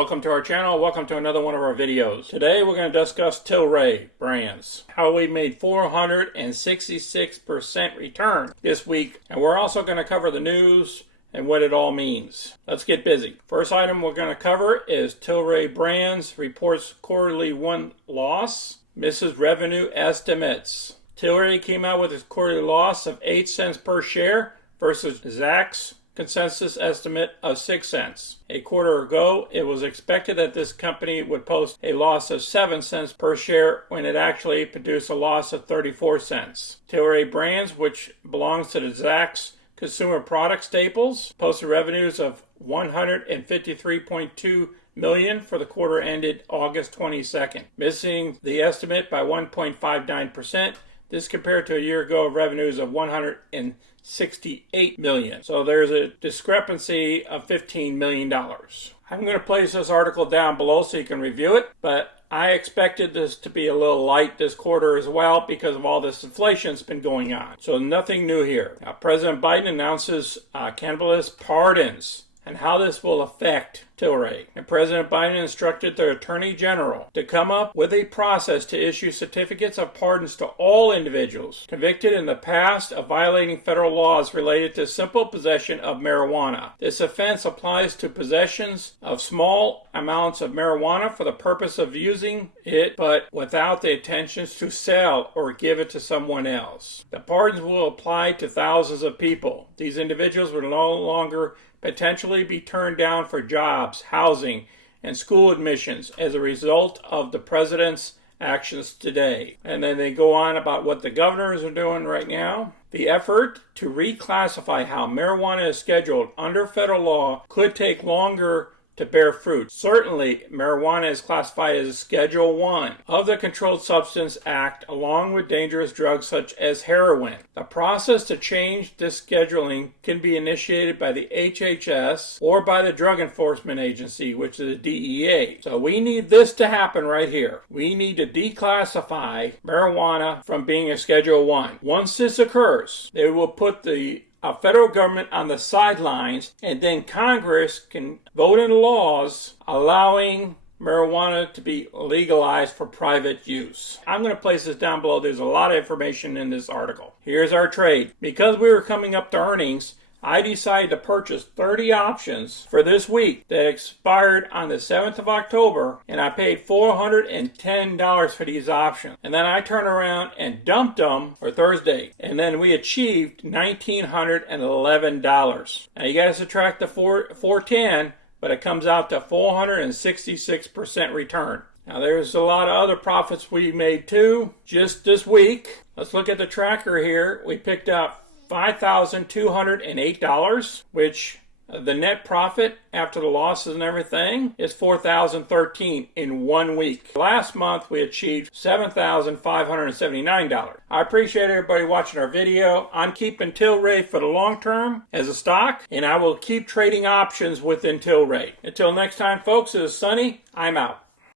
Welcome to our channel. Welcome to another one of our videos. Today we're going to discuss Tilray Brands, how we made 466% return this week, and we're also going to cover the news and what it all means. Let's get busy. First item we're going to cover is Tilray Brands reports quarterly one loss, misses revenue estimates. Tilray came out with its quarterly loss of 8 cents per share versus Zacks consensus estimate of 6 cents. A quarter ago, it was expected that this company would post a loss of 7 cents per share when it actually produced a loss of 34 cents. Tilray Brands, which belongs to the Zacks consumer product staples, posted revenues of $153.2 million for the quarter ended August 22nd, missing the estimate by 1.59%. This compared to a year ago of revenues of $168 million. So there's a discrepancy of $15 million. I'm going to place this article down below so you can review it, but I expected this to be a little light this quarter as well because of all this inflation that's been going on. So nothing new here. Now, President Biden announces cannabis pardons and how this will affect Tilray. And President Biden instructed the Attorney General to come up with a process to issue certificates of pardons to all individuals convicted in the past of violating federal laws related to simple possession of marijuana. This offense applies to possessions of small amounts of marijuana for the purpose of using it, but without the intentions to sell or give it to someone else. The pardons will apply to thousands of people. These individuals will no longer potentially be turned down for jobs, housing, and school admissions as a result of the president's actions today. And then they go on about what the governors are doing right now. The effort to reclassify how marijuana is scheduled under federal law could take longer to bear fruit. Certainly, marijuana is classified as a Schedule 1 of the Controlled Substance Act, along with dangerous drugs such as heroin. The process to change this scheduling can be initiated by the HHS or by the Drug Enforcement Agency, which is the DEA. So we need this to happen right here. We need to declassify marijuana from being a Schedule 1. Once this occurs, they will put the federal government on the sidelines, and then Congress can vote in laws allowing marijuana to be legalized for private use. I'm going to place this down below. There's a lot of information in this article. Here's our trade. Because we were coming up to earnings, I decided to purchase 30 options for this week that expired on the 7th of October, and I paid $410 for these options. And then I turned around and dumped them for Thursday, and then we achieved $1,911. Now you got to subtract the 410, but it comes out to 466% return. Now there's a lot of other profits we made too just this week. Let's look at the tracker here. We picked up $5,208, which the net profit after the losses and everything is $4,013 in 1 week. Last month we achieved $7,579. I appreciate everybody watching our video. I'm keeping Tilray for the long term as a stock, and I will keep trading options within Tilray. Until next time, folks, it is Sunny. I'm out.